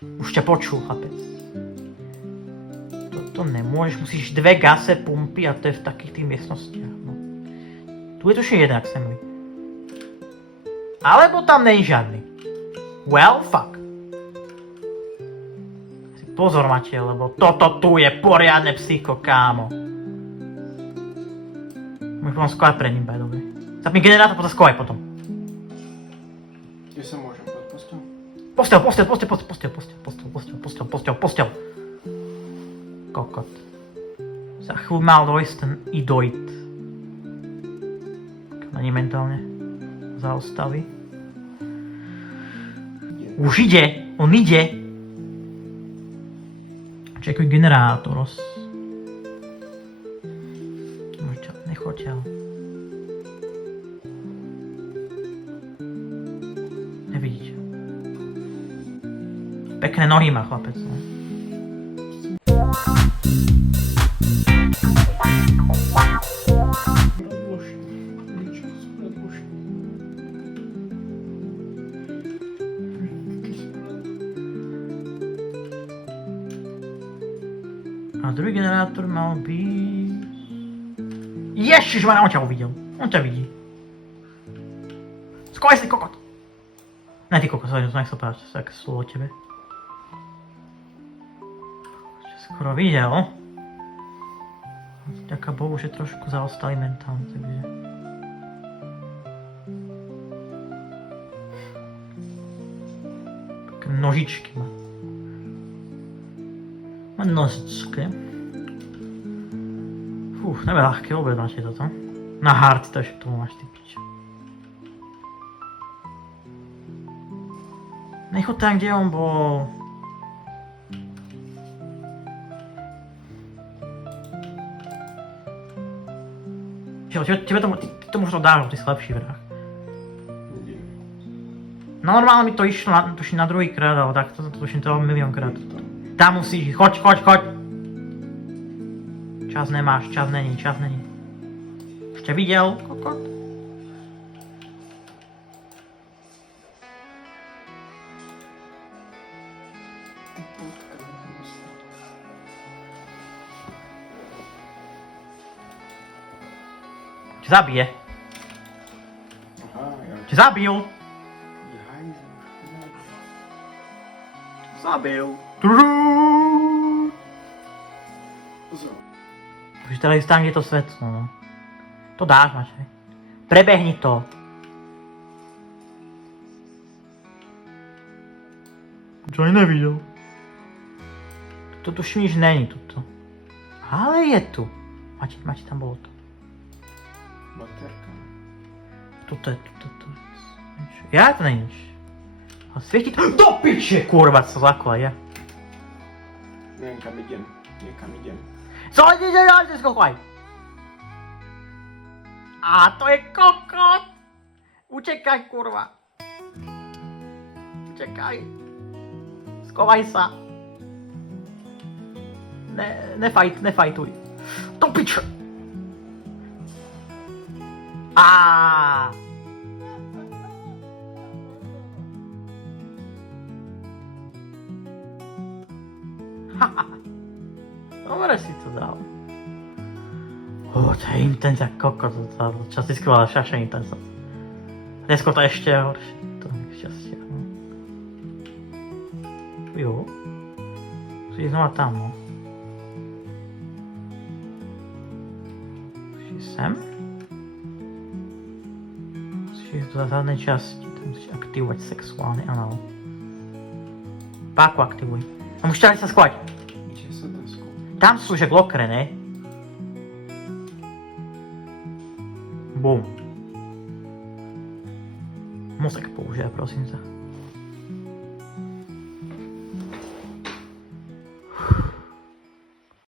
Už ťa počul, chlapec. Toto nemôžeš, musíš 2 gase pumpy a to je v takých tých miestnostiach. No. Tu je tuším jeden, ak sa mi. Alebo tam není žiadny. Well, fuck. Pozor, Matej, lebo toto tu je poriadne psycho, kámo. Môžem potom skovať pred ním, by the way. Zapni generátor, potom skovaj potom. Kde sa môžem pod postel? Postel. Kokot. Za chvíľu mal dojsť ten idoid. Ani mentálne zaostaví. Už ide, on ide. Čekuj generátor. Nechoďal. Nevidíte. Pekné nohy má chlapec, no. A druhý generátor mal byť... Ježišmarja, on ťa uvidel. On ťa vidí. Skovaj si, kokot! Ne, ty kokot, nech sa páči, tak slovo o tebe. Skoro videl. Ďaká Bohu, že trošku zaostali mentálne, takže... Také nožičky má. Má nožičky. Fú, nebude ľahké objednať toto. Na hard to ešte tomu máš ty pič. Nechod tam, kde on bol. Tebe to možno dáš, ty si lepší vrah. No normálne mi to išlo, tuším na druhý krát, ale tak to tuším to miliónkrát. Tam musíš ísť, choď! Čas nemáš, čas není. Ešte videl, kokot? Ťa zabije. Aha, ja. Ťa zabil. Zabil. Už teraz ísť tam, kde je to svetlo, no. To dáš, Mačej. Prebehni to. Čo ani nevidel. Tu tuším nič není tuto. Ale je tu. Mačej, tam bolo to. Baterka. Tuto je. Ja to není nič. A svieti to. Do piče, kurva, sa zlakla, ja. Neviem, kam idem. Niekam idem. Co ide, skokovaj. A to je kokot. Utekaj, kurva. Utekaj. Skovaj sa. Nefajtuj. Do piče. Aaaa. Dobre si to dal. To je intenza kokot, čas si skvělá šaša intenza. Dnesko to ještě horší, to je šťastie. Jo. Musíš ísť znova tam, no. Musíš sem. Musíš ísť do zadnej časti, tam musíš aktivovať sexuálny anál. Páku aktivuj. A musíš ťahať sa skovať. Kde sa dá skovať? Tam sú, že glokre, ne? Bum. Mozek používaj, prosím sa.